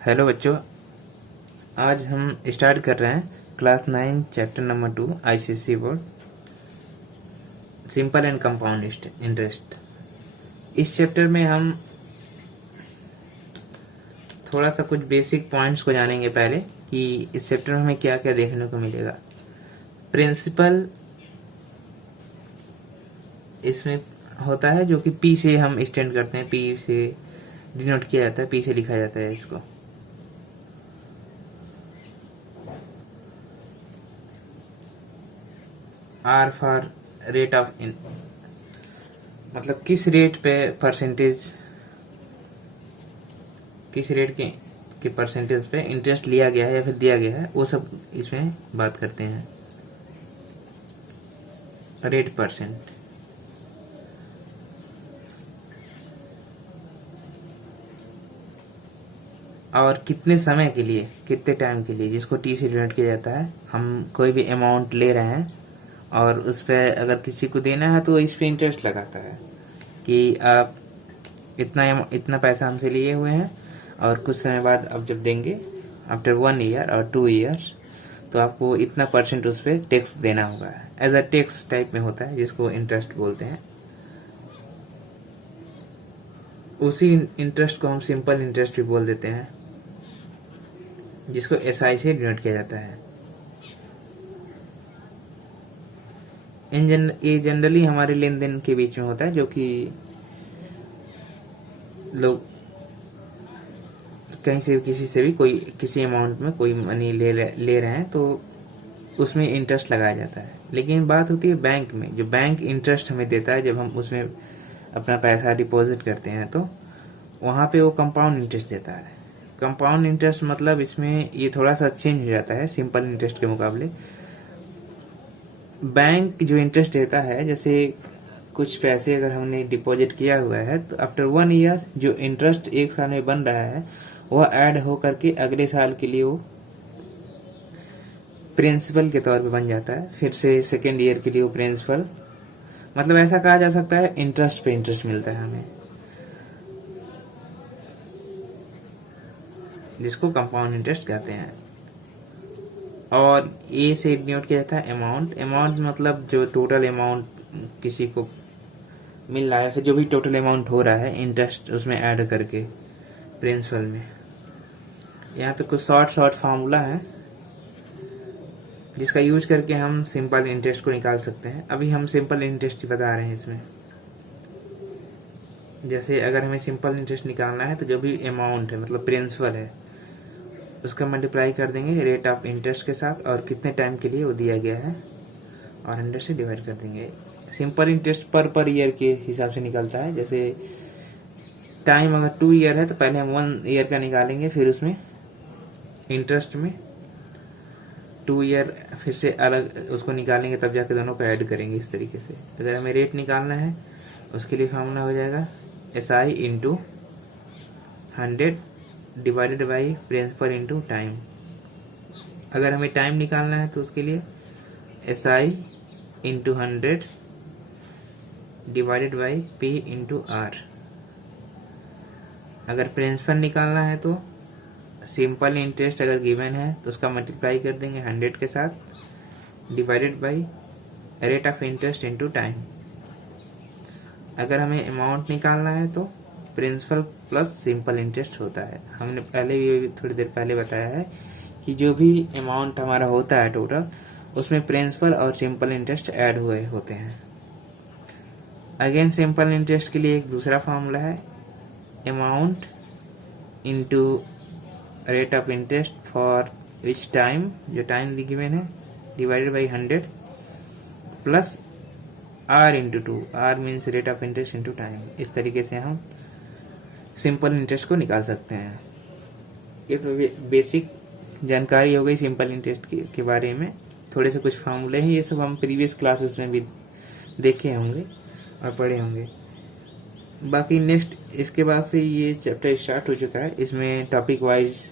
Hello बच्चों, आज हम स्टार्ट कर रहे हैं class 9 chapter number 2 ICSE board simple and compound interest. इस चैप्टर में हम थोड़ा सा कुछ बेसिक पॉइंट्स को जानेंगे पहले कि इस चैप्टर में हमें क्या क्या देखने को मिलेगा। प्रिंसिपल इसमें होता है जो कि पी से हम स्टैंड करते हैं, पी से डिनोट किया जाता है, पी से लिखा जाता है इसको। आर फॉर रेट ऑफ मतलब किस रेट पे परसेंटेज, किस रेट के परसेंटेज पे इंटरेस्ट लिया गया है या फिर दिया गया है, वो सब इसमें बात करते हैं। रेट परसेंट और कितने समय के लिए, कितने टाइम के लिए, जिसको टी से डिनोट किया जाता है। हम कोई भी अमाउंट ले रहे हैं और उस पर अगर किसी को देना है तो इस पे इंटरेस्ट लगाता है कि आप इतना पैसा हमसे लिए हुए हैं और कुछ समय बाद आप जब देंगे, आफ्टर 1 ईयर और 2 ईयर्स, तो आपको इतना परसेंट उस पर टैक्स देना होगा। एज अ टैक्स टाइप में होता है जिसको इंटरेस्ट बोलते हैं। उसी इंटरेस्ट को हम सिंपल इंटरेस्ट भी बोल देते हैं, जिसको एसआई से डिनोट किया जाता है। ये जनरली हमारे लेन देन के बीच में होता है, जो कि लोग कहीं से किसी से भी कोई किसी अमाउंट में कोई मनी ले रहे हैं तो उसमें इंटरेस्ट लगाया जाता है। लेकिन बात होती है बैंक में, जो बैंक इंटरेस्ट हमें देता है जब हम उसमें अपना पैसा डिपॉजिट करते हैं, तो वहाँ पे वो कंपाउंड इंटरेस्ट देता है। कंपाउंड इंटरेस्ट मतलब इसमें ये थोड़ा सा चेंज हो जाता है सिंपल इंटरेस्ट के मुकाबले। बैंक जो इंटरेस्ट देता है, जैसे कुछ पैसे अगर हमने डिपॉजिट किया हुआ है तो आफ्टर 1 ईयर जो इंटरेस्ट एक साल में बन रहा है वह ऐड हो करके अगले साल के लिए वो प्रिंसिपल के तौर पे बन जाता है। फिर से सेकेंड ईयर के लिए वो प्रिंसिपल, मतलब ऐसा कहा जा सकता है इंटरेस्ट पे इंटरेस्ट मिलता है हमें, जिसको कंपाउंड इंटरेस्ट कहते हैं। और ए से डिनोट किया जाता है अमाउंट। अमाउंट मतलब जो टोटल अमाउंट किसी को मिल रहा है, फिर जो भी टोटल अमाउंट हो रहा है इंटरेस्ट उसमें ऐड करके प्रिंसिपल में। यहाँ पे कुछ शॉर्ट फार्मूला है जिसका यूज करके हम सिंपल इंटरेस्ट को निकाल सकते हैं। अभी हम सिंपल इंटरेस्ट ही बता रहे हैं इसमें। जैसे अगर हमें सिंपल इंटरेस्ट निकालना है तो जो भी अमाउंट है, मतलब प्रिंसिपल है, उसका मल्टीप्लाई कर देंगे रेट ऑफ इंटरेस्ट के साथ और कितने टाइम के लिए वो दिया गया है, और 100 से डिवाइड कर देंगे। सिंपल इंटरेस्ट पर ईयर के हिसाब से निकलता है। जैसे टाइम अगर 2 ईयर है तो पहले हम 1 ईयर का निकालेंगे, फिर उसमें इंटरेस्ट में 2 ईयर फिर से अलग उसको निकालेंगे, तब जाके दोनों को ऐड करेंगे। इस तरीके से अगर हमें रेट निकालना है उसके लिए फार्मूला हो जाएगा SI into 100 divided by principal into time. अगर हमें टाइम निकालना है तो उसके लिए SI into 100 divided by P into R। अगर प्रिंसिपल निकालना है तो सिंपल इंटरेस्ट अगर गिवन है तो उसका मल्टीप्लाई कर देंगे 100 के साथ divided by rate of interest into time. अगर हमें अमाउंट निकालना है तो प्रिंसिपल प्लस सिंपल इंटरेस्ट होता है। हमने पहले भी थोड़ी देर पहले बताया है कि जो भी अमाउंट हमारा होता है टोटल, उसमें प्रिंसिपल और सिंपल इंटरेस्ट ऐड हुए होते हैं। अगेन सिंपल इंटरेस्ट के लिए एक दूसरा फार्मूला है amount into rate of interest for which time, जो टाइम गिवन है, divided by 100 plus R into 2। R means rate of interest into time. इस तरीके से हम सिंपल इंटरेस्ट को निकाल सकते हैं। ये तो बेसिक जानकारी हो गई सिंपल इंटरेस्ट के बारे में। थोड़े से कुछ फार्मूले हैं, ये सब हम प्रीवियस क्लासेस में भी देखे होंगे और पढ़े होंगे। बाकी नेक्स्ट इसके बाद से ये चैप्टर स्टार्ट हो चुका है। इसमें टॉपिक वाइज